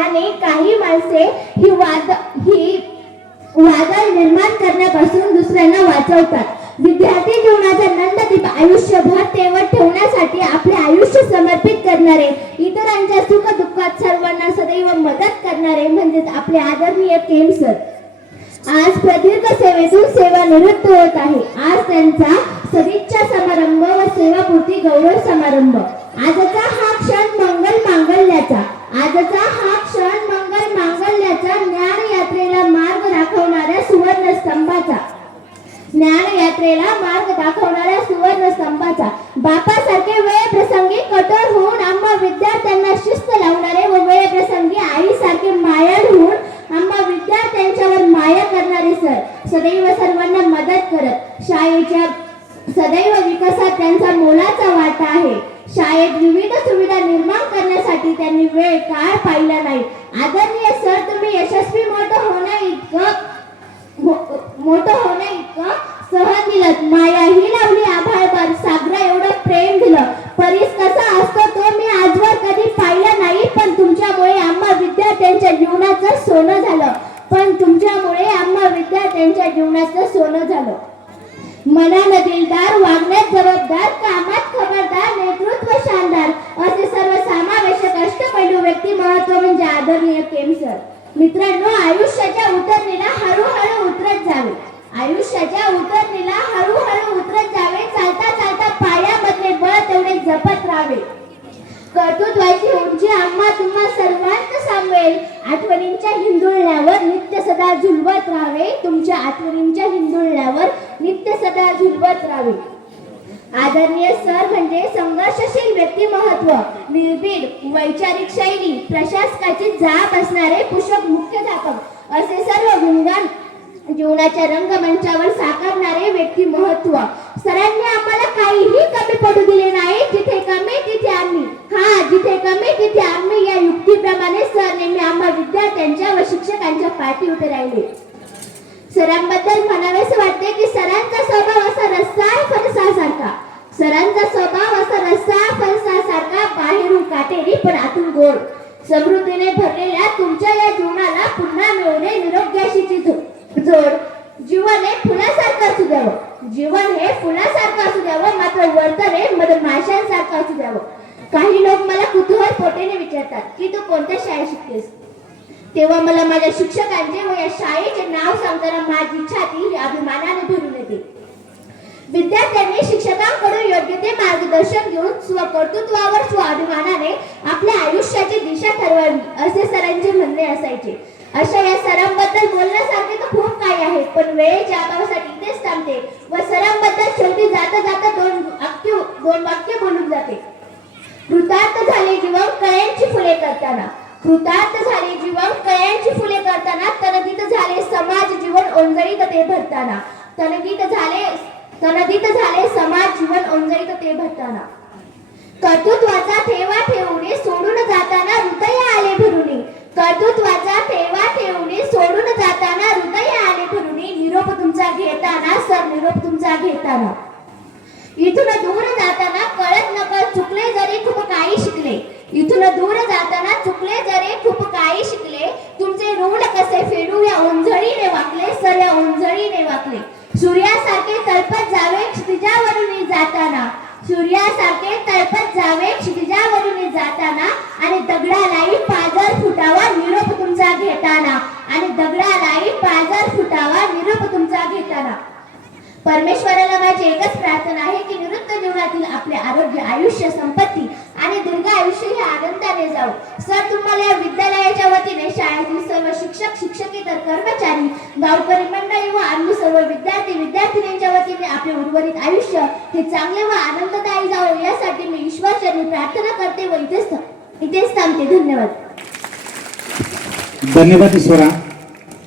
आणि काही माणसे ही वादळ निर्माण करण्यापासून दुसऱ्यांना वाचवतात. विद्यार्थी जीवनाचा नंददीप आयुष्यभर तेवत ठेवण्यासाठी आपले आयुष्य समर्पित करणारे, इतरांच्या सुख दुःखात सर्वांना सदैव मदत करणारे म्हणजेच आपले आदरणीय केम सर आज प्रदीर्घ सेवेतून सेवानिवृत्त होत आहे. आज त्यांचा सदिच्छा समारंभ व सेवापूर्ती गौरव समारंभ. आजचा हा क्षण मंगल मांगल्याचा ज्ञान यात्रेला मार्ग दाखवणाऱ्या सुवर्ण स्तंभाचा बापासारखे वेळ प्रसंगी कठोर होऊन आम्हा विद्यार्थ्यांना शिस्त लावणारे व वेळ प्रसंगी आईसारखे मायाळू होऊन आम्हा विद्यार्थ्यांच्यावर माया करणारे सर, सदैव सर्वांना मदत करत शाळेच्या सदैव विकासात त्यांचा मोलाचा वाटा आहे. शाळेत विविध सुविधा निर्माण करण्यासाठी त्यांनी वेळ काळ पाहिला नाही. आदरणीय सर, तुम्ही यशस्वी मोठं होण्या इतकं सहन दिलं, माया ही लावली आभाळभर, सागरा एवढं प्रेम दिलं. परीस कसा असतो तो मी आजवर कधी पाहिला नाही, पण तुमच्यामुळे आम्हा विद्यार्थ्यांच्या जीवनाचं सोनं झालं. मनानं दिलदार, वागण्यात जबाबदार, कामात खबरदार, नेतृत्व शानदार असे सर्व समावेशक अष्टपैलू व्यक्तिमत्व म्हणजे आदरणीय केम सर. मित्रांनो, आयुष्याच्या उतरणीला हळूहळू उतरत जावे, चालता चालता पायामधले बळ तेवढे जपत राहावे. कर्तृत्वाची उंची आम्हा तुम्हा सर्वांत सांगेल. आठवणींच्या हिंदुळण्यावर नित्य सदा झुलवत राहावे. तुमच्या आठवणींच्या हिंदुळण्यावर नित्य सदा झुलवत राहावे. आदरणीय सर म्हणजे संघर्षशील व्यक्तिमत्व, निर्भीड वैचारिक शैली, प्रशासकाची जाप असणारे पुष्कळ मुख्याध्यापक असे सर्व गुणगान जीवनाच्या रंगमंचावर साकारणारे व्यक्तिमत्व. सरांनी आम्हाला काहीही कमी पडू दिले नाही. जिथे कमी तिथे आम्ही या युक्तीप्रमाणे सर नेहमी आम्हा विद्यार्थ्यांच्या व शिक्षकांच्या पाठी उभे राहिले. सरांबद्दल म्हणावेसे वाटते की सरांचा स्वभाव असा रस्सा फणसासारखा, बाहेरून काटेरी पण आतून गोड. समृद्धीने भरलेल्या तुमच्या या जीवनाला पुन्हा मिळवणे निरोग्याशीची जोड. जीवन हे फुलासारखं असू द्यावं, मात्र वर्तन हे मधमाशांसारखं असू द्यावं. काही लोक मला कुतूहल पोटेने विचारतात की तू कोणत्या शाळेत शिकतेस, तेव्हा मला माझ्या शिक्षकांचे व या शाळेचे नाव सांगताना माझी छाती अभिमानाने भरून येते. विद्यार्थ्यांनी शिक्षकांकडून योग्य ते मार्गदर्शन घेऊन स्वकर्तृत्वावर स्वाभिमानाने आपल्या आयुष्याची दिशा ठरवावी असे सरांचे म्हणणे असायचे. अशा या सरांबद्दल बोलण्यासारखे तर खूप काही आहे, पण वेळेच्या अभावासाठी इथेच थांबते व सरांबद्दल शेवटी जाता जाता दोन वाक्य बोलून जाते. कृतार्थ झाले जीवन कळ्यांची फुले करताना, तनदित झाले समाज जीवन ओंजळीत ते भरताना. कर्तृत्वाचा ठेवा ठेवणे सोडून जाताना हृदय आले भरुनी. निरोप तुमचा घेताना इथून दूर जाताना कळत नकळत चुकले जरी खूप काही शिकले. तुमचे ऋण कसे फेडू या ओंजळीने वाकले, सर या ओंजळीने वाकले. सूर्यासारखे तळपत जावे क्षितिजावरून जाताना आणि दगडालाही पाजर फुटावा निरोप तुमचा घेताना. परमेश्वराला माझी एकच प्रार्थना आहे की निवृत्त जीवनातील आपले आरोग्य, आयुष्य, संपत्ती आणि दीर्घ आयुष्य हे आनंदाने जाऊ. सर, तुम्हाला या विद्यालयाच्या वतीने शाळेतील सर्व शिक्षक, शिक्षकेतर कर्मचारी, गावकरी मंडळी व आम्ही सर्व विद्यार्थिनींच्या वतीने आपले उर्वरित आयुष्य हे चांगले व आनंददायी जावो यासाठी मी ईश्वरचरणी प्रार्थना करते व इथेच थांबते. धन्यवाद. ईश्वरा.